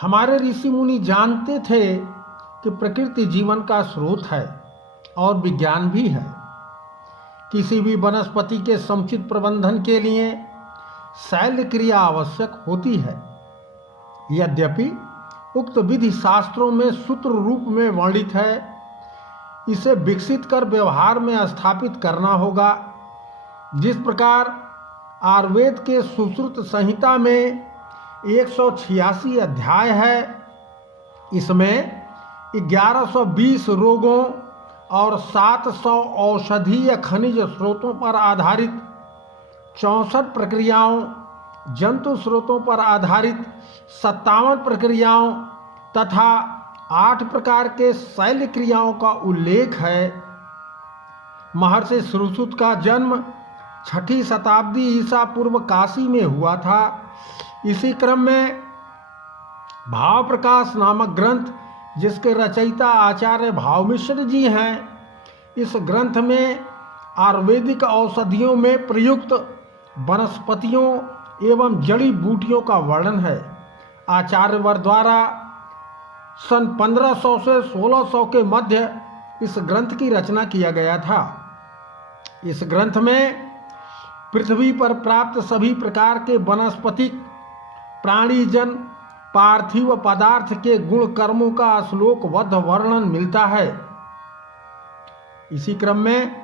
हमारे ऋषि मुनि जानते थे कि प्रकृति जीवन का स्रोत है और विज्ञान भी है। किसी भी वनस्पति के समुचित प्रबंधन के लिए शैल्य क्रिया आवश्यक होती है। यद्यपि उक्त विधि शास्त्रों में सूत्र रूप में वर्णित है, इसे विकसित कर व्यवहार में स्थापित करना होगा। जिस प्रकार आयुर्वेद के सुश्रुत संहिता में 186 अध्याय है, इसमें 1120 रोगों और 700 औषधीय खनिज स्रोतों पर आधारित 64 प्रक्रियाओं, जंतु स्रोतों पर आधारित 57 प्रक्रियाओं तथा 8 प्रकार के शैल्य क्रियाओं का उल्लेख है। महर्षि सुश्रुत का जन्म 6ठी शताब्दी ईसा पूर्व काशी में हुआ था। इसी क्रम में भाव प्रकाश नामक ग्रंथ, जिसके रचयिता आचार्य भावमिश्र जी हैं, इस ग्रंथ में आयुर्वेदिक औषधियों में प्रयुक्त वनस्पतियों एवं जड़ी बूटियों का वर्णन है। आचार्यवर द्वारा सन 1500 से 1600 के मध्य इस ग्रंथ की रचना किया गया था। इस ग्रंथ में पृथ्वी पर प्राप्त सभी प्रकार के वनस्पतिक, प्राणीजन, पार्थिव पदार्थ के गुण कर्मों का श्लोकबद्ध वर्णन मिलता है। इसी क्रम में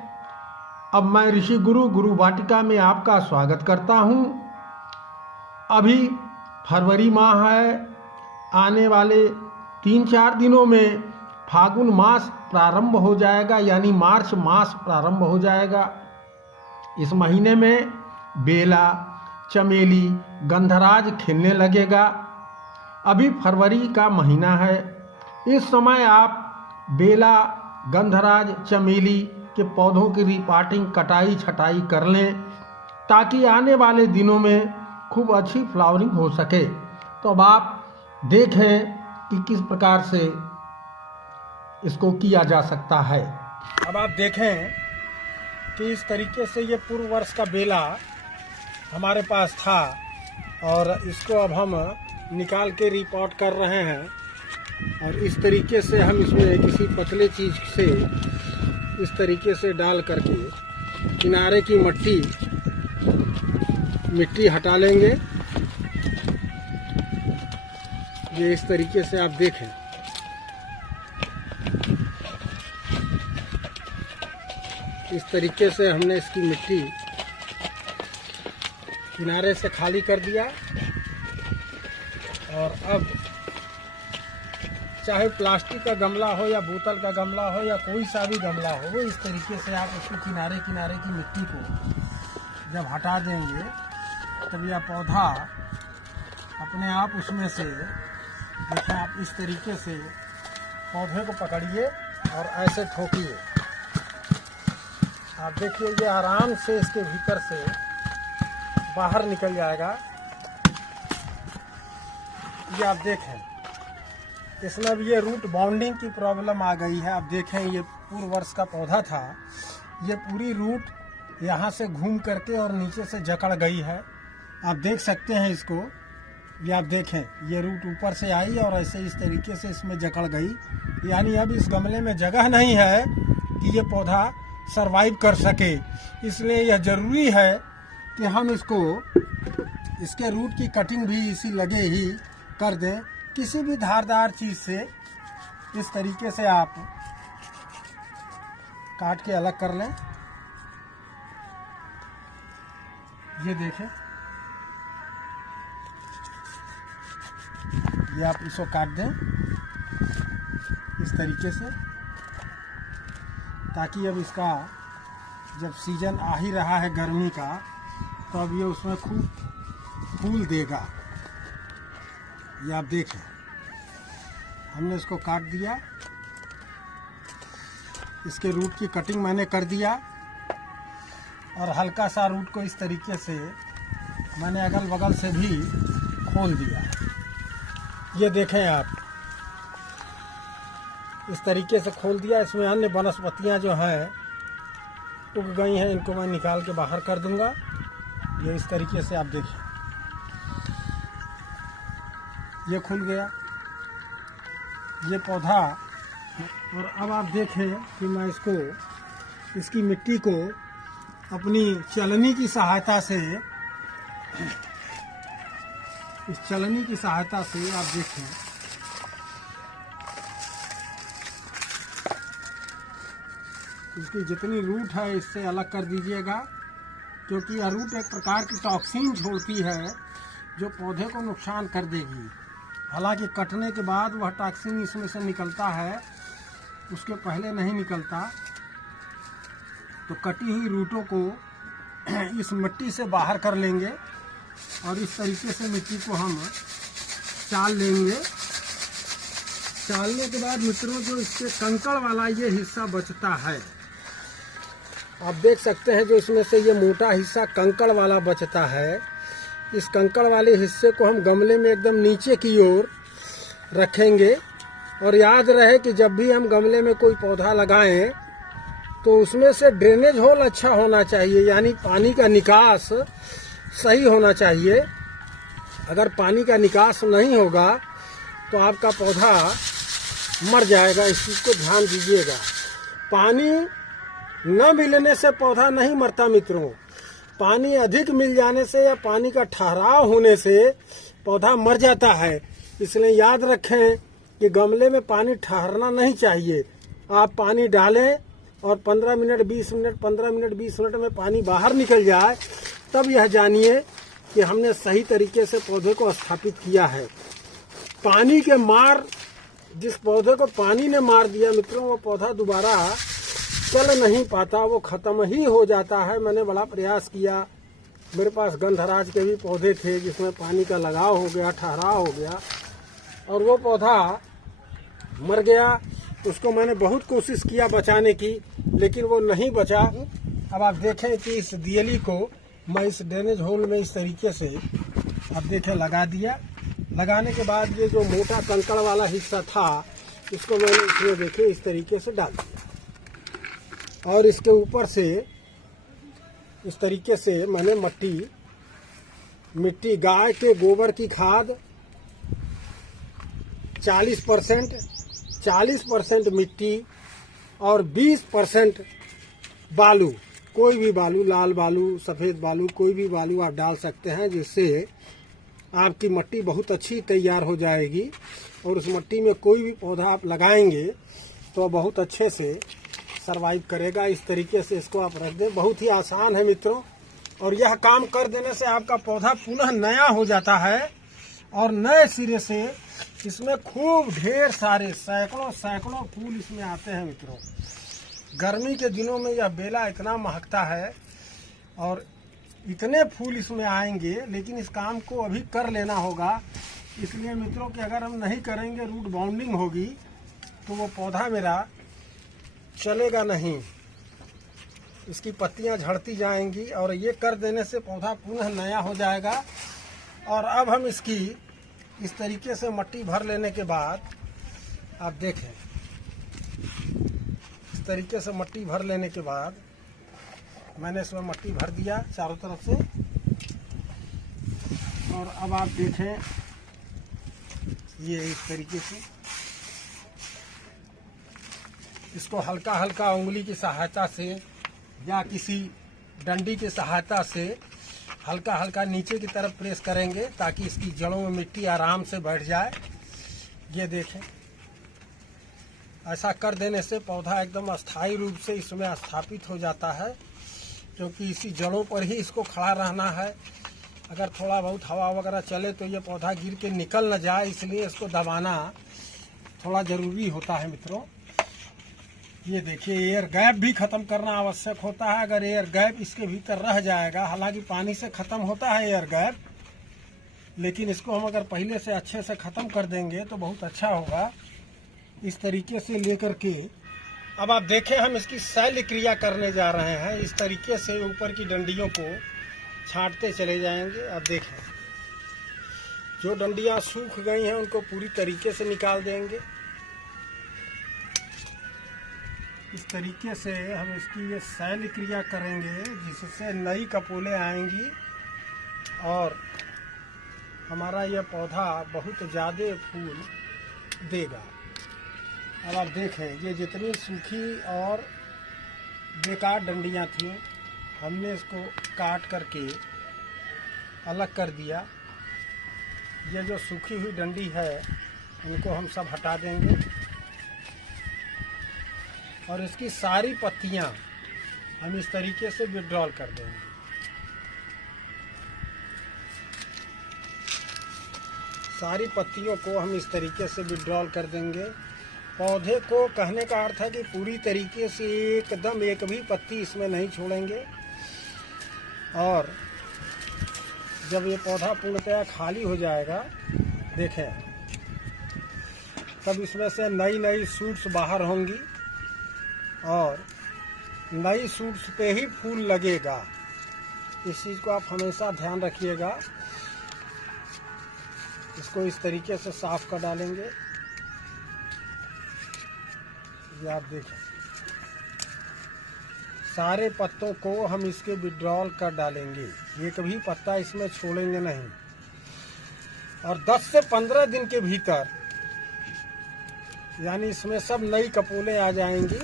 अब मैं ऋषि गुरु वाटिका में आपका स्वागत करता हूँ। अभी फरवरी माह है। आने वाले 3-4 दिनों में फागुन मास प्रारंभ हो जाएगा, यानी मार्च मास प्रारंभ हो जाएगा। इस महीने में बेला, चमेली, गंधराज खिलने लगेगा। अभी फरवरी का महीना है। इस समय आप बेला, गंधराज, चमेली के पौधों की रिपाटिंग, कटाई छटाई कर लें, ताकि आने वाले दिनों में खूब अच्छी फ्लावरिंग हो सके। तो अब आप देखें कि किस प्रकार से इसको किया जा सकता है। अब आप देखें कि इस तरीके से ये पूर्व वर्ष का बेला हमारे पास था और इसको अब हम निकाल के रिपोर्ट कर रहे हैं। और इस तरीके से हम इसमें किसी पतले चीज़ से इस तरीके से डाल करके किनारे की मिट्टी हटा लेंगे। ये इस तरीके से आप देखें, इस तरीके से हमने इसकी मिट्टी किनारे से खाली कर दिया। और अब चाहे प्लास्टिक का गमला हो या बोतल का गमला हो या कोई सा भी गमला हो, इस तरीके से आप उसको किनारे की मिट्टी को जब हटा देंगे, तब यह पौधा अपने आप उसमें से, देखें आप इस तरीके से पौधे को पकड़िए और ऐसे ठोकिए। आप देखिए ये आराम से इसके भीतर से बाहर निकल जाएगा। ये आप देखें, इसमें भी ये रूट बाउंडिंग की प्रॉब्लम आ गई है। आप देखें ये पूर्व वर्ष का पौधा था, ये पूरी रूट यहाँ से घूम करके और नीचे से जकड़ गई है। आप देख सकते हैं इसको, ये आप देखें ये रूट ऊपर से आई और ऐसे इस तरीके से इसमें जकड़ गई। यानी अब इस गमले में जगह नहीं है कि ये पौधा सरवाइव कर सके। इसलिए यह ज़रूरी है कि हम इसको, इसके रूट की कटिंग भी इसी लगे ही कर दें। किसी भी धारदार चीज़ से इस तरीके से आप काट के अलग कर लें। ये देखें, ये आप इसको काट दें इस तरीके से, ताकि अब इसका जब सीजन आ ही रहा है गर्मी का, तो अब ये उसमें खूब फूल देगा। ये आप देखें, हमने इसको काट दिया, इसके रूट की कटिंग मैंने कर दिया और हल्का सा रूट को इस तरीके से मैंने अगल बगल से भी खोल दिया। ये देखें आप, इस तरीके से खोल दिया। इसमें अन्य वनस्पतियां जो हैं उग गई हैं, इनको मैं निकाल के बाहर कर दूंगा। ये इस तरीके से आप देखिए, ये खुल गया। ये पौधा। और अब आप देखें कि मैं इसकी मिट्टी को अपनी चलनी की सहायता से, इस चलनी की सहायता से आप देखें इसकी जितनी रूट है इससे अलग कर दीजिएगा, क्योंकि यह रूट एक प्रकार की टॉक्सिन छोड़ती है जो पौधे को नुकसान कर देगी। हालांकि कटने के बाद वह टॉक्सिन इसमें से निकलता है, उसके पहले नहीं निकलता। तो कटी हुई रूटों को इस मिट्टी से बाहर कर लेंगे और इस तरीके से मिट्टी को हम चाल लेंगे। चालने के बाद मित्रों जो इसके कंकड़ वाला ये हिस्सा बचता है, आप देख सकते हैं जो इसमें से ये मोटा हिस्सा कंकड़ वाला बचता है, इस कंकड़ वाले हिस्से को हम गमले में एकदम नीचे की ओर रखेंगे। और याद रहे कि जब भी हम गमले में कोई पौधा लगाएं तो उसमें से ड्रेनेज होल अच्छा होना चाहिए, यानी पानी का निकास सही होना चाहिए। अगर पानी का निकास नहीं होगा तो आपका पौधा मर जाएगा, इस चीज़ को ध्यान दीजिएगा। पानी न मिलने से पौधा नहीं मरता मित्रों, पानी अधिक मिल जाने से या पानी का ठहराव होने से पौधा मर जाता है। इसलिए याद रखें कि गमले में पानी ठहरना नहीं चाहिए। आप पानी डालें और 15 मिनट 20 मिनट 15 मिनट 20 मिनट में पानी बाहर निकल जाए, तब यह जानिए कि हमने सही तरीके से पौधे को स्थापित किया है। पानी के मार, जिस पौधे को पानी ने मार दिया मित्रों, वो पौधा दोबारा चल नहीं पाता, वो खत्म ही हो जाता है। मैंने बड़ा प्रयास किया, मेरे पास गंधराज के भी पौधे थे जिसमें पानी का लगाव हो गया, ठहराव हो गया और वो पौधा मर गया। उसको मैंने बहुत कोशिश किया बचाने की, लेकिन वो नहीं बचा। अब आप देखें कि इस दियली को मैं इस ड्रेनेज होल में इस तरीके से आप देखें लगा दिया। लगाने के बाद ये जो मोटा कंकड़ वाला हिस्सा था इसको मैंने इसमें देखे इस तरीके से डाल दिया और इसके ऊपर से इस तरीके से मैंने मिट्टी गाय के गोबर की खाद 40% मिट्टी और 20% बालू, कोई भी बालू, लाल बालू, सफ़ेद बालू, कोई भी बालू आप डाल सकते हैं, जिससे आपकी मिट्टी बहुत अच्छी तैयार हो जाएगी। और उस मिट्टी में कोई भी पौधा आप लगाएंगे तो बहुत अच्छे से सरवाइव करेगा। इस तरीके से इसको आप रख दें, बहुत ही आसान है मित्रों। और यह काम कर देने से आपका पौधा पुनः नया हो जाता है और नए सिरे से इसमें खूब ढेर सारे सैकड़ों फूल इसमें आते हैं मित्रों। गर्मी के दिनों में यह बेला इतना महकता है और इतने फूल इसमें आएंगे, लेकिन इस काम को अभी कर लेना होगा। इसलिए मित्रों कि अगर हम नहीं करेंगे, रूट बाउंडिंग होगी तो वो पौधा मेरा चलेगा नहीं, इसकी पत्तियां झड़ती जाएंगी और ये कर देने से पौधा पुनः नया हो जाएगा। और अब हम इसकी इस तरीके से मिट्टी भर लेने के बाद आप देखें, इस तरीके से मिट्टी भर लेने के बाद मैंने इसमें मिट्टी भर दिया चारों तरफ से। और अब आप देखें ये इस तरीके से इसको हल्का हल्का उंगली की सहायता से या किसी डंडी की सहायता से हल्का हल्का नीचे की तरफ प्रेस करेंगे ताकि इसकी जड़ों में मिट्टी आराम से बैठ जाए। ये देखें, ऐसा कर देने से पौधा एकदम अस्थायी रूप से इसमें स्थापित हो जाता है, क्योंकि इसी जड़ों पर ही इसको खड़ा रहना है। अगर थोड़ा बहुत हवा वगैरह चले तो ये पौधा गिर के निकल न जाए, इसलिए इसको दबाना थोड़ा ज़रूरी होता है मित्रों। ये देखिए, एयर गैप भी ख़त्म करना आवश्यक होता है। अगर एयर गैप इसके भीतर रह जाएगा, हालांकि पानी से ख़त्म होता है एयर गैप, लेकिन इसको हम अगर पहले से अच्छे से ख़त्म कर देंगे तो बहुत अच्छा होगा। इस तरीके से लेकर के अब आप देखें हम इसकी शैल्य क्रिया करने जा रहे हैं। इस तरीके से ऊपर की डंडियों को छांटते चले जाएंगे। अब देखें, जो डंडियां सूख गई हैं उनको पूरी तरीके से निकाल देंगे। इस तरीके से हम इसकी ये शैल्य क्रिया करेंगे, जिससे नई कपोलें आएंगी और हमारा यह पौधा बहुत ज़्यादा फूल देगा। अब आप देखें, ये जितनी सूखी और बेकार डंडियां थी हमने इसको काट करके अलग कर दिया। ये जो सूखी हुई डंडी है इनको हम सब हटा देंगे और इसकी सारी पत्तियां हम इस तरीके से विड्रॉल कर देंगे। सारी पत्तियों को हम इस तरीके से विड्रॉल कर देंगे। पौधे को कहने का अर्थ है कि पूरी तरीके से एकदम एक भी पत्ती इसमें नहीं छोड़ेंगे। और जब ये पौधा पूर्णतया खाली हो जाएगा, देखें, तब इसमें से नई नई शूट्स बाहर होंगी और नई शूट्स पे ही फूल लगेगा। इस चीज़ को आप हमेशा ध्यान रखिएगा। इसको इस तरीके से साफ कर डालेंगे। ये आप देखें, सारे पत्तों को हम इसके विड्रॉल कर डालेंगे, एक भी पत्ता इसमें छोड़ेंगे नहीं। और 10 से 15 दिन के भीतर यानी इसमें सब नई कपोलें आ जाएंगी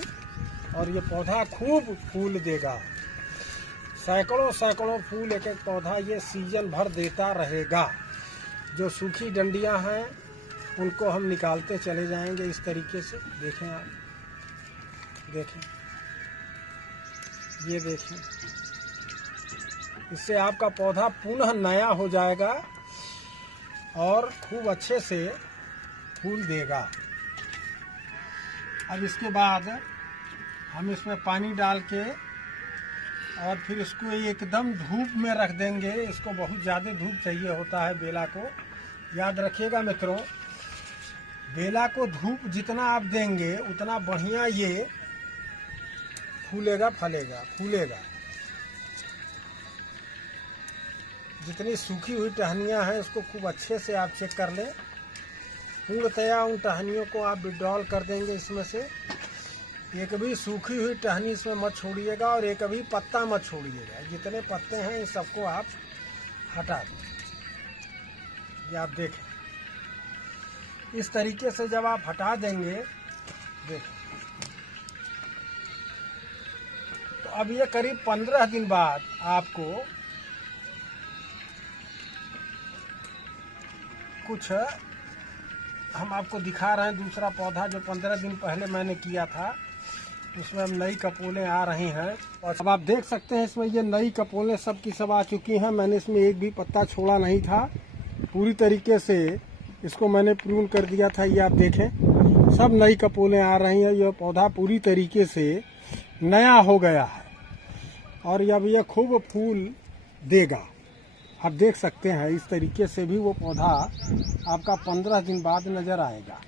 और ये पौधा खूब फूल देगा। सैकड़ों सैकड़ों फूल एक एक पौधा ये सीजन भर देता रहेगा। जो सूखी डंडियां हैं उनको हम निकालते चले जाएंगे इस तरीके से। देखें आप, देखें, ये देखें, इससे आपका पौधा पुनः नया हो जाएगा और खूब अच्छे से फूल देगा। अब इसके बाद हम इसमें पानी डाल के और फिर इसको एकदम धूप में रख देंगे। इसको बहुत ज़्यादा धूप चाहिए होता है बेला को। याद रखिएगा मित्रों, बेला को धूप जितना आप देंगे उतना बढ़िया ये फूलेगा, फलेगा, फूलेगा। जितनी सूखी हुई टहनियाँ हैं उसको खूब अच्छे से आप चेक कर लें। पूर्णतया उन टहनियों को आप विड्रॉल कर देंगे इसमें से। एक भी सूखी हुई टहनी इसमें मत छोड़िएगा और एक भी पत्ता मत छोड़िएगा। जितने पत्ते हैं इन सबको आप हटा दें। ये आप देखें, इस तरीके से जब आप हटा देंगे, देखें, तो अब ये करीब 15 दिन बाद आपको कुछ हम आपको दिखा रहे हैं। दूसरा पौधा जो 15 दिन पहले मैंने किया था उसमें हम नई कपोलें आ रही हैं और अब आप देख सकते हैं इसमें ये नई कपोलें सब की सब आ चुकी हैं। मैंने इसमें एक भी पत्ता छोड़ा नहीं था। पूरी तरीके से इसको मैंने प्रून कर दिया था। ये आप देखें, सब नई कपोलें आ रही हैं। यह पौधा पूरी तरीके से नया हो गया है और अब यह खूब फूल देगा। आप देख सकते हैं इस तरीके से भी वो पौधा आपका 15 दिन बाद नज़र आएगा।